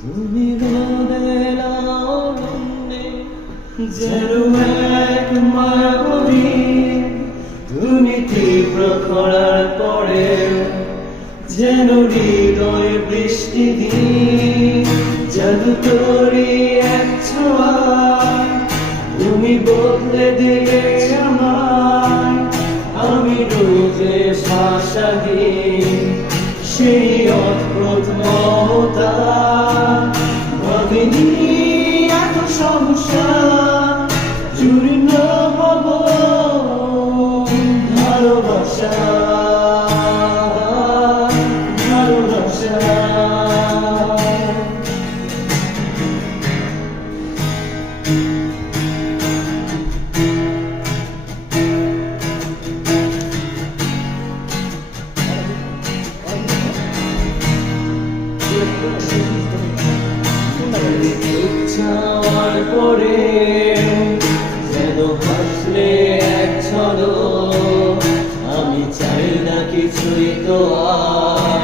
তুমি রোদের আনন্দে যেন এক মায়াবী, তুমি তীব্র খরার পরে যেন হৃদয় বৃষ্টি দিন, জাদু করি এক ছোঁয়ায় তুমি বদলে দিলে আমায়। আমি রোজে ভাষাহীন সেই অদ্ভুত মমতা, ভাবিনি এত সমস্যা চূর্ণ হব ভালোবাসা ভালোবাসা। চাওয়ার পরে যেন হাসলে এক ঝলক, আমি চাই না কিছুই তো আর,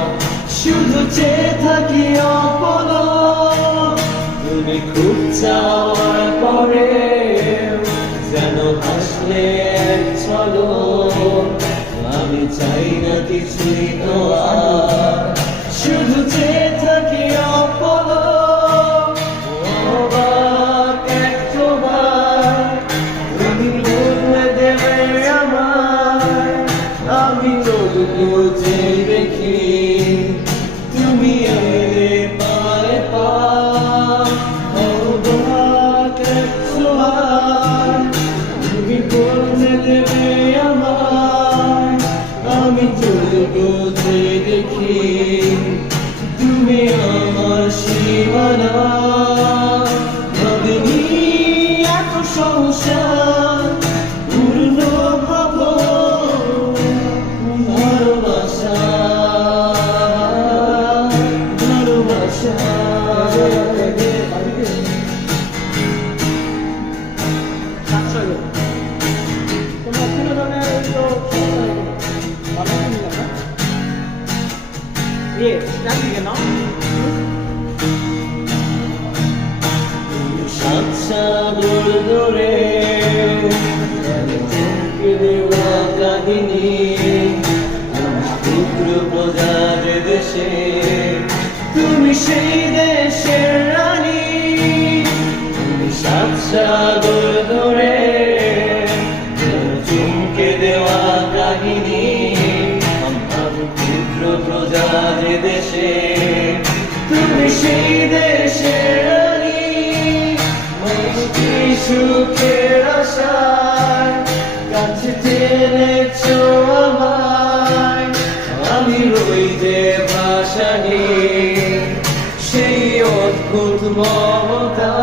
শুধু চেয়ে থাকি অপলক। তুমি খুব চাওয়ার পরে যেন হাসলে এক ঝলক, আমি চাই না কিছুই তো আর, শুধু চেয়ে থাকি অপলক। বুঝে দেখি তুমি এলে পায়ে পা, তুমি বলতে দেবে আমায়, আমি বুঝে দেখি তুমি আমার সীমানা। ভাবিনি এত সংসার পূর্ণ হব ভালোবাসা ভালোবাসা। সাগর দূরে দেওয়া কাহিনী, ক্ষুদ্র প্রজার দেশে তুমি সেই দেশের রানী। তুমি সাত সাগর ধরে চুমকে দেওয়া কাহিনী, ক্ষুদ্র প্রজার দেশে তুমি সেই দেশের রানী। সুখের আশায় কাছে টেনেছো আমায়, আমি রই যে ভাষাহীন সেই অদ্ভুত মমতা।